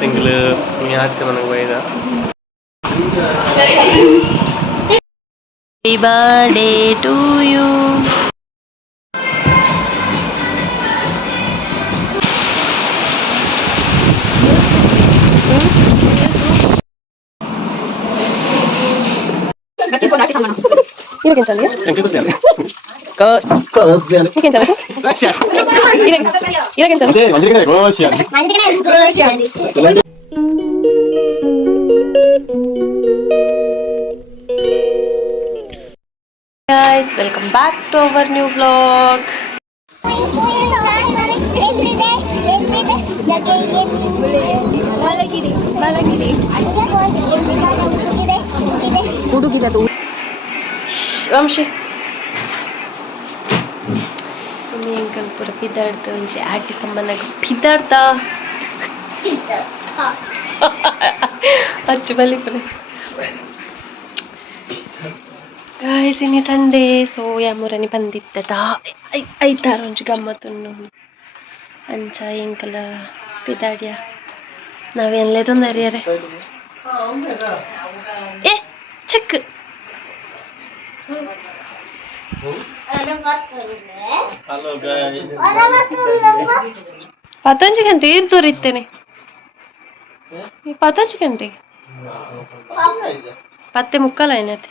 ತಿಂಗಳು ಆಚೆ ಮನೆಗೆ ಹೋಯ್ದ. Happy birthday to you. Guys, welcome back to our new vlog. Ramshi me uncle पुरा पिदाड्तो म्हणजे आटी संबंध पिदाड्ता अच्छी बली पुरे गाइस इनी संडे सो यामुरनी ಬಂದಿದ್ದದ ಐತಾರ ಒಂಜಿ ಗಮ್ಮತ್ತುನ್ನು ಅಂಚ ಎಂಕಲ ಪಿದಾಡ್ಯ ನಾವೇನ್ಲೇ ತೊಂದರಿಯರೆ ಏ ಚೆಕ್ Hello guys. 15 ಗಂಟೆ ಇರ್ತೋರಿತ್ತೇನೆ 15 ಗಂಟೆ 10:45 ಆಯ್ನತೆ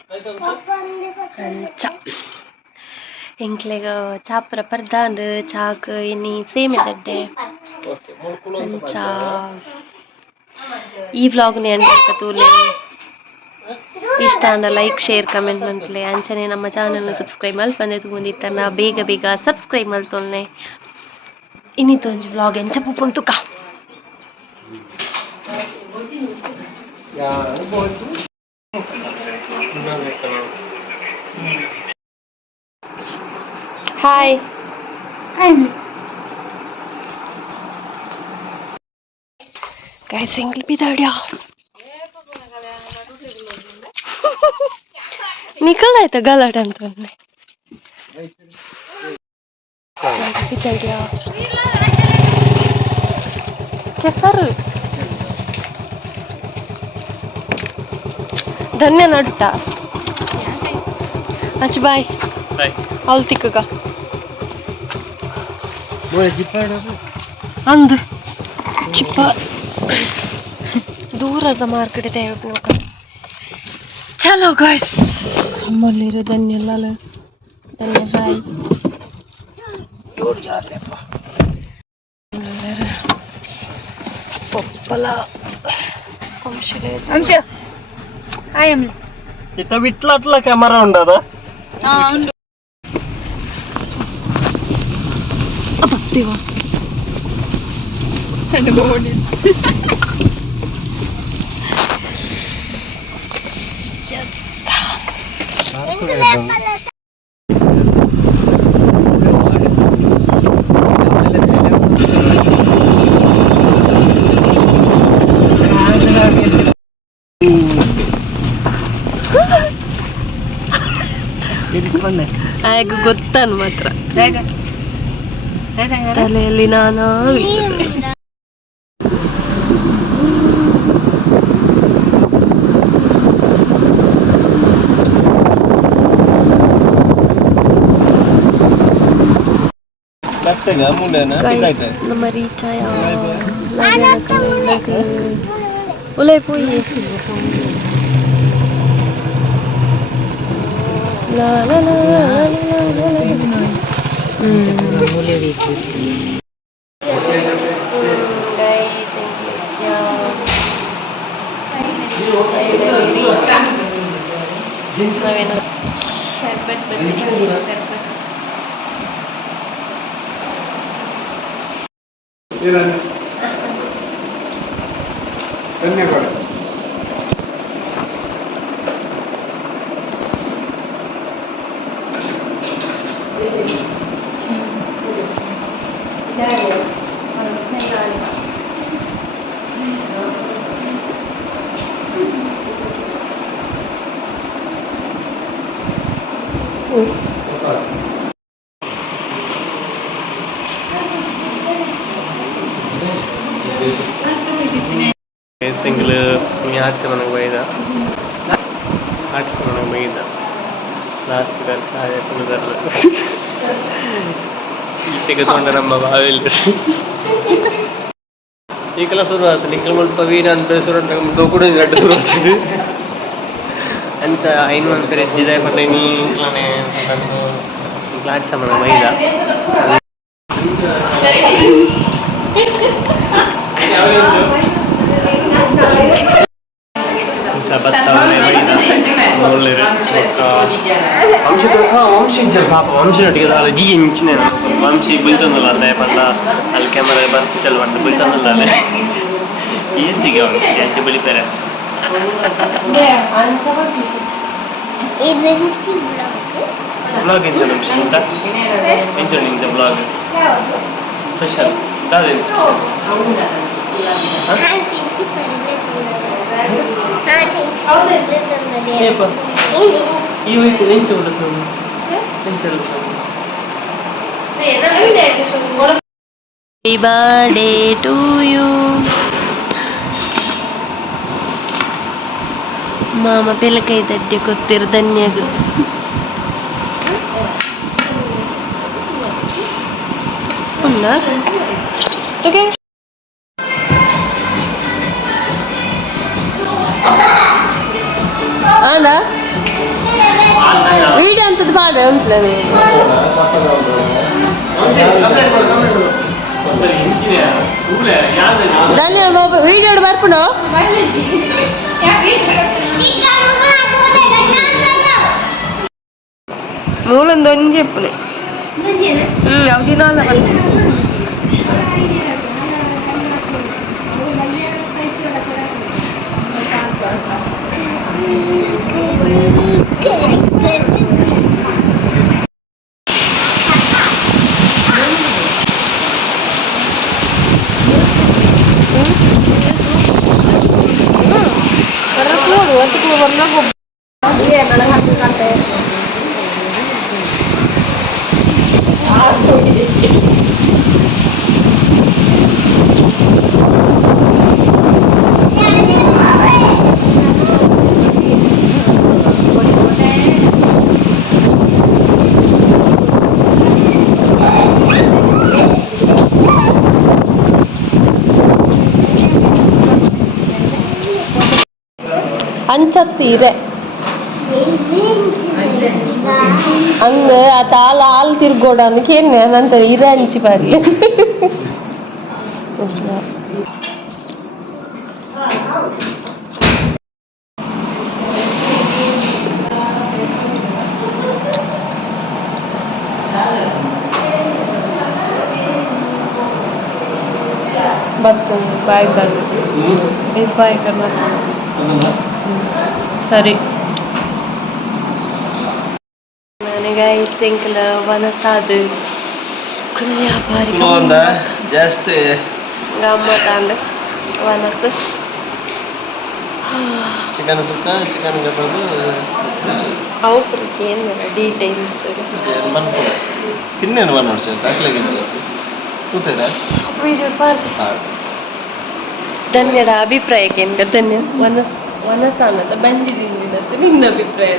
ಅಂಚ ಎಂಕ್ಲೆಗ ಚಾಪುರ ಪರ್ದಾಂಡ್ ಚಾಕ್ ಇನಿ ಸೇಮೆ ದಡ್ಡೆ ಅಂಚ ಈ ವ್ಲಾಗ್ನ ಎಂಡ್ ತೂಲೆ ಇಷ್ಟ ಅಂದ ಲೈಕ್ ಶೇರ್ ಕಮೆಂಟ್ ಮನ್ಪುಲೆ ಅಂಚನೆ ನಮ್ಮ ಚಾನಲ್ನ ಸಬ್ಸ್ಕ್ರೈಬ್ ಮಲ್ಪಂದೆ ತೂಂದಿತ್ತನ ಬೇಗ ಬೇಗ ಸಬ್ಸ್ಕ್ರೈಬ್ ಮಲ್ತೊಲ್ನೆ ಇನ್ನಿತ್ತು ಒಂಜಿ ವ್ಲಾಗ್ ಎಂಚ ಪುಪ್ಪುಂಟುಕ ಹಾಯ್ गाइस सिंगल पिदाड्या निकल आयता गलाट ಅಂತ पिदाड्या ಕೆಸರು ಧನ್ಯ ನಡುಟ ಅಚ್ಚ ಬಾಯ್ Bye. ಅವಲ್ ತಿಕ್ಕಗ Boy, jipada. ಅಂದು ಚಿಪ್ಪ ದೂರದ ಮಾರ್ಕೆಟ್ ಇದೆ ನೋಕ ಚಲೋ ಗಾಯ್ಸ್ ಸಂಬಲ್ಲಿರು ಧನ್ಯ ಲಾಲ ಧನ್ಯ ಹಾಯ್ ದೂರ ಜಾರಲೆಪ್ಪ ಪಪ್ಪಲ ಅಂಶ hi ಅಮ್ಲಿ Kita bitla camera undada. ಉಂಡು ಅಪ್ಪತ್ತಿವ ಆಗ ಗೊತ್ತಾನು ಮಾತ್ರ ತಲೆಯಲ್ಲಿ ನಾನಾ ನಮ್ಮ ರೀಚ್ ಆಯ ಉಲೈ ಪೋಯಿ la la la la la la guys naವೇನು ಶರ್ಬತ್ ಬಂದಿದೆ ಶರ್ಬತ್ ಧನ್ಯವಾದ ತಿಂಗಳು ಆರ್ಟ್ಸ್ ಮನೆಗೆ ಬೈದ ಲಾಸ್ಟ್ ಈಗ ತೊಂಡ ನಮ್ಮ ಬಾವಿಲ್ ಈಗೆಲ್ಲ ಶುರು ಆಗ್ತದೆ ನಿಂಗೆ ಸ್ವಲ್ಪ ವೀರ ಅಂತ ಶುರು ಕೂಡ ಶುರು ಆಗ್ತದೆ ಅಂಚ ಐನು ಒಂದು ಪೇರು ಹೆಜ್ಜಿದೆ ಪಟ್ಟ ನೀ ಇಂಕ್ಲಾನೆ ಕ್ಲಾಸ್ ಮನ ಮೈದ వంశీనట్టుగా అలా దిగి మించిన వంశీ బుల్తుందిలా అదే పంట ಅಲ್ಲಿ ಕ್ಯಾಮರಾ ಬರ್ತು ಚಲ್ ಬಂದು ಬುಲ್ತಂದಿಲ್ಲ ಅಲ್ಲೇ ಏನ್ ಸಿಗ వంశీ ಅಂತ ಬುಲಿತಾರೆ ಬ್ಲಾಗ್ ಎಂಚ వంశీ ಅಂತ ಎಂಚ ನಿಂದ ಬ್ಲಾಗ್ ಸ್ಪೆಷಲ್ ದಾದೇನು ಈ ವೈಟ್ ಎಂಚ ಉಳ್ಳದು Happy birthday to you. Mama pelakay tadde kottir danyag. Unna? Okay. Ana? Video antad paade untale. Dhanya video ಬರ್ಪುಡು ಮೂಲೊಂದು ಒಂಜಿ చెప్పునే అవదిన ಅಂಚತ್ತೀರೆ ಅಂದ್ ಆತ ಹಾಲು ತಿರ್ಗೋಡಾనికి ಏನಂತ ಇರೆ ಹಂಚಿ ಬಾರಿ ಬರ್ತದೆ ಬಾಯ್ ಕರ್ನ ಸರಿ ನನಗೆ ಸಿಂಕಲ ವನಸಾದು ಕುಲ್ಯ ಬಾರಿ ಜಾಸ್ತಿ ಗಮ್ಮತ್ತಾಂಡ್ ವನಸು ಚಿಕನ್ ಸುಕ್ಕ ಚಿಕನ್ ಕಬಾಬ್ ಅವ್ರಿಗೆ ಏನು ಡೀಟೇಲ್ಸ್ ತಿನ್ನೇನು ಮಾಡಿ ನೋಡ್ಸ ದಾಖಲೆಗೆ ಕೂತೇರಾ ವಿಡಿಯೋ ಮಾಡಿ ಧನ್ಯದ ಅಭಿಪ್ರಾಯಕ್ಕೆ ಏನು ಧನ್ಯ ವನಸಾನದ ಬಂದಿದ್ದ ನಿನ್ನ ಅಭಿಪ್ರಾಯ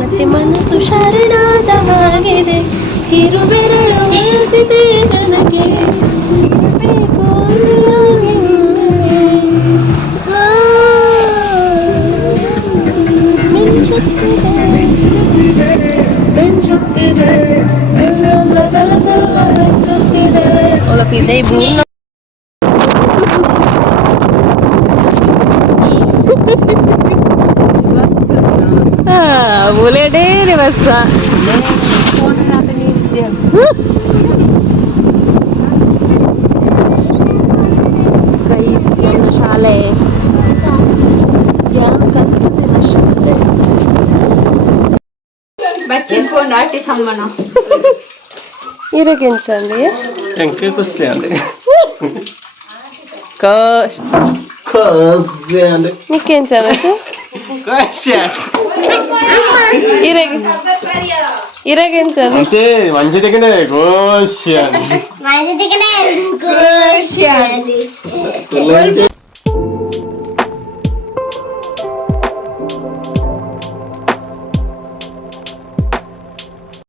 ಮತ್ತೆ ಮನಸ್ಸು ಶರಣಾದವಾಗಿದೆ ಕಿರುಬೆರಳು ವಾಸಿದೆ ನನಗೆ ಬೇಕು ಮಿಂಚುತ್ತಿದೆ ಕನಸೆಲ್ಲ ಮಿಂಚುತ್ತಿದೆ ಒಲಪಿದೆ ಬೂರ್ಣ बोले डेरे बस्सा ಶಾಲೆ ಇದಕ್ಕೆಂಚಂడి Anche cosciante. Cosciante. నీకేం చదవచ్చు Cosciante. ఇరగేం చదువు మంచి టికెనే cosciante. Mas eu tenho que